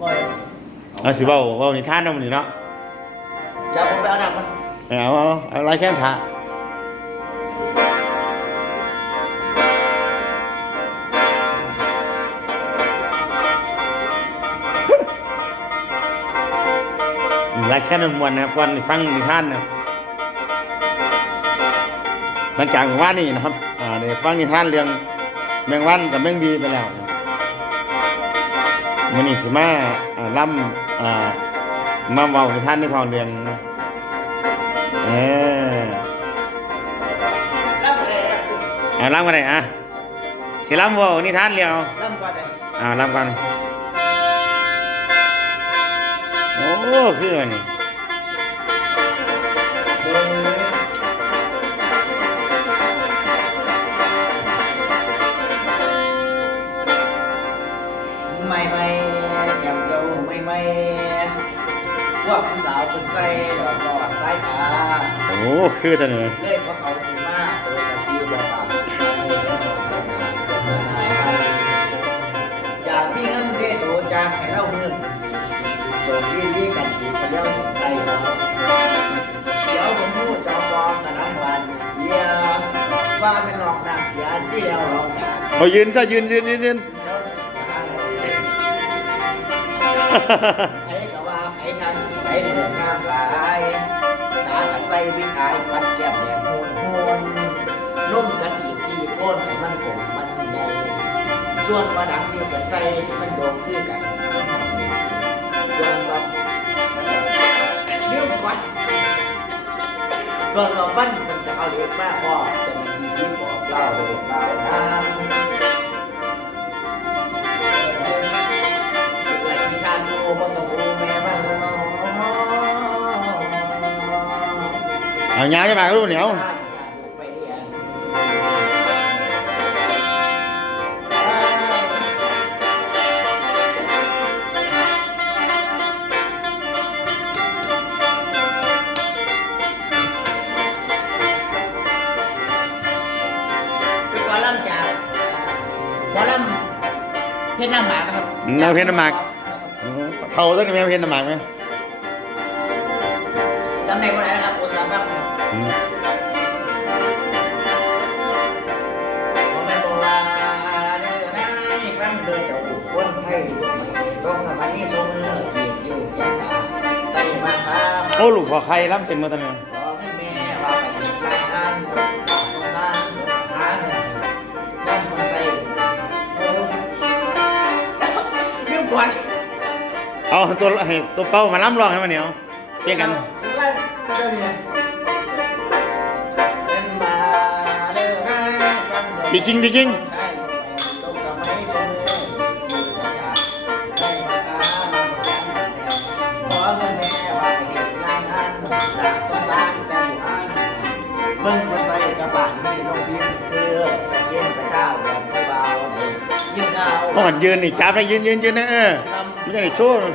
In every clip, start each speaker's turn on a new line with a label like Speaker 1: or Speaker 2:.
Speaker 1: บ่อย
Speaker 2: เอาสิเว้าเว้านิทานเนาะมื้อนี้เนาะ
Speaker 1: จะผมไปเอาดับมัน
Speaker 2: เอาเอาเอาลายแข้งถาลายแค่นมวนนะครับวันนี้ฟังนิทานนะหลังจากว่านี่นะครับอ่าได้ฟังนิทานเรื่องแมงวันกับแมงวีไปแล้วนะ มันนี้สิมาอ่าล่ำอ่ามาเว้านิทานในทองเรื่องนะเออ
Speaker 1: ล่ำอะไรเนี่ย
Speaker 2: เอาล่ำกันเลยอะสิล่ำเว้านิทานเรื่องเอา
Speaker 1: ล่ำก่อนเลย
Speaker 2: อ่าล่ำกันโอ้คืออัน
Speaker 1: วกผู้สาวคนใส่หลอดอดสายตา
Speaker 2: โอ้ คือตัวนี้
Speaker 1: เล่นเพราะเขาถึงมากตัวกระซิวบอกปากอยากมีเงินได้โตจากให้เราเฮือนส่งที่นี้กันอีกไปแล้วไปเนาะเดี๋ยวผมพูดจอมปลอมกับน้ำหวานเจียว่าเป็นหลอกนางเสียที่แล้วหลอกนาง
Speaker 2: เอายืนซะยืนยืนยืนยืน
Speaker 1: ไอ้ก็ว่าไอ้ทำไอ้เดือดน้ำลายตากระใสวิขายปัดแก้มแดงโหนโหนนุ่มกระสีซีโคนให้มันกลมมันใหญ่ส่วนมาดังนี่กระใส่มันโด่งคือกันส่วนแบบเรื่องวัดส่วนเราฟันมันจะเอาเล็กมากพอ เอา
Speaker 2: ยาวจะมาก็รู้เหนียว
Speaker 1: ไปเรียนเป็นกอลัมน์จากกอลัมน์เพชรน้ำหมากนะครับ
Speaker 2: แนวเพชรน้ำหมากเท่าต้นนี้แม่เพี้ยนน้ำหมากไหม
Speaker 1: จำได้บ่ได้นะครับ โอ้สามครับ
Speaker 2: อืม
Speaker 1: ผมไม่บอกว่าเด้อนะฟังเด้อเจ้าคนไทยต้องสมัยนี้ทรงเนื้อเกียรติอยู่ยันตาไต้มาครับ
Speaker 2: โอ้ลูกพอใครล่ำเป็นมาตอนนี้
Speaker 1: ขอให้แม่ว่าไปกินไรอันสงสารหาเงินนั่นมันใส่เออเรื่องกวน
Speaker 2: เอาตัวให้ตัวเป้ามาล่ำรองให้มันเหนียวเพียงกัน
Speaker 1: ว่าเจ้ ฟังเด้อ
Speaker 2: ดีจริงดีจริง
Speaker 1: ได้ลงสมัยสมมืออยู่ประกาศได้มาตามขอเงินแม่ว่าไปเห็นรายงานหลักสงสารแต่ผู้อ่านเบิ่งมาใส่กระบะนี่ลงเพียงซื้อไปเย็นไปข้าวกับผู้เบายินดาว
Speaker 2: ต้องหันยืนนี่จับได้ยืนยืนยืนนะเออไม่ใช่โชว์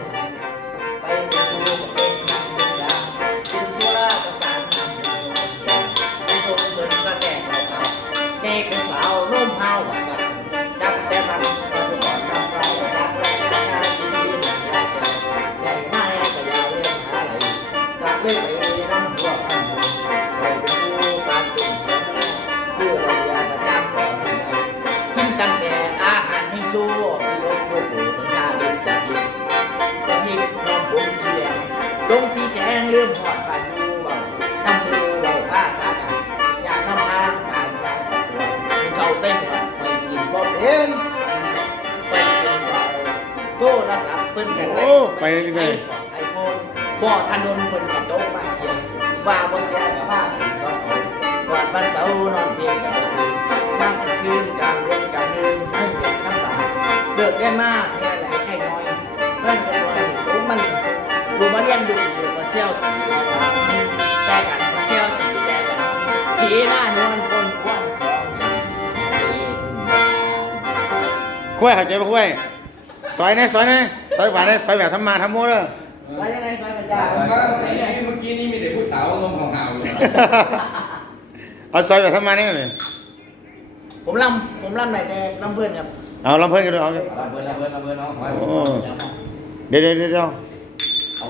Speaker 1: สู้ไปสดโอ้โหมันชาเด็กสาธิตจะยิงน้องผมสีแดงลงสีแสงเรื่องหอดปานดูเบาน้ำดูเบาผ้าสากันอยากน้ำทางผ่านจากเขาเส้นไปกินบ่เป็นไปกินเบาโทรศัพท์เพิ่นกระใส่
Speaker 2: โอ้ไปเลย
Speaker 1: ไอโฟนบ่ถนนเพิ่นกระโจกมาเขียนว่าบ่เสียกับว่าอีกสองเอาก่อนวันเสาร์นอนเพียงกับ เลิกเรียนมาเนี่ยแหละแค่น้อยเพื่อนจะว่าดูมันดูมันเรียนดูดีกว่าเซี่ยวสีแต่กันเที่ยวสีแต่กันสีหน้านวลคนควันทอง
Speaker 2: คุ้ยหายใจไปคุ้ยซอยนะซอยนะซอยหวานนะซอยแบบทำมาทำโม่เด้อ
Speaker 1: ไปยังไงซอยมันจ้า
Speaker 3: เมื่อกี้นี้มีแต่ผู้สาวลมหาวๆเลย
Speaker 2: เอาซอยแบบทำมานี่เลย
Speaker 1: ผมล่ำผมล่ำไหนแต่ล่ำเพื่อนครับ
Speaker 2: อเอาลำเพิ่นกันด้วยเอา
Speaker 3: ระเบิดระเบิดระเบิดเนาะ
Speaker 2: โอ้ เดี๋ยวเดี๋ยวเดี๋ยวเดี๋ยว